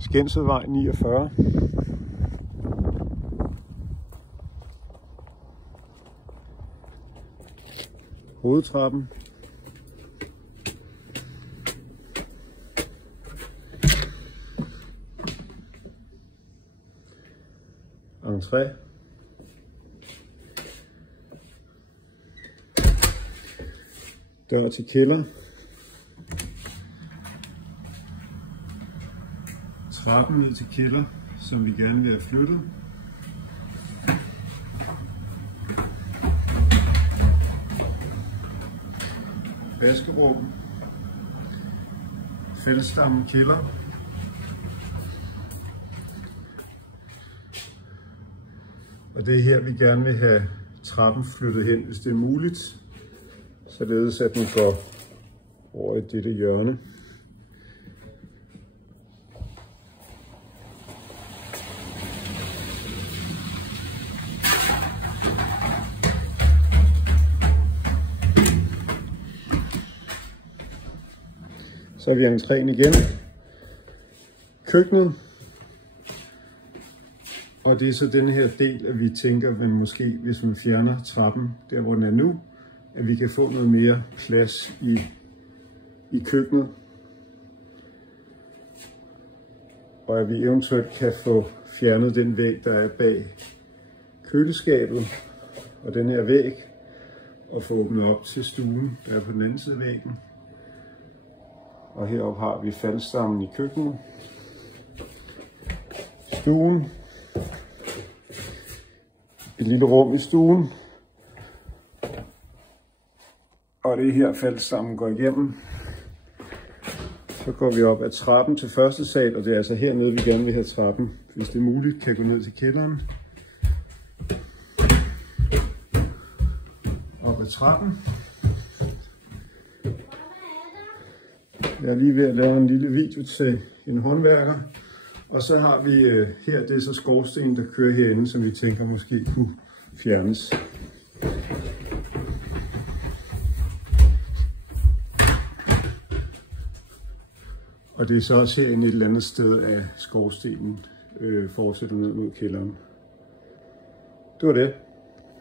Skensvedvej 49. Hovedtrappen. Entré. Dør til kælder. Trappen ned til kælder, som vi gerne vil have flyttet. Vaskerum. Fældsstammen kælder. Og det er her, vi gerne vil have trappen flyttet hen, hvis det er muligt, således at den går over i dette hjørne. Så er vi entréen igen. Køkkenet. Og det er så den her del, at vi tænker, at måske hvis man fjerner trappen der, hvor den er nu, at vi kan få noget mere plads i køkkenet. Og at vi eventuelt kan få fjernet den væg, der er bag køleskabet og den her væg, og få åbnet op til stuen, der er på den anden side af væggen. Og heroppe har vi faldstammen i køkkenet. Stuen. Et lille rum i stuen. Og det er her faldstammen går igennem. Så går vi op ad trappen til første sal, og det er altså hernede, vi gerne vil have trappen. Hvis det er muligt, kan jeg gå ned til kælderen. Op ad trappen. Jeg er lige ved at lave en lille video til en håndværker. Og så har vi her, det er så skorstenen, der kører herinde, som vi tænker måske kunne fjernes. Og det er så også herinde et eller andet sted af skorstenen fortsætter ned mod kælderen. Det var det.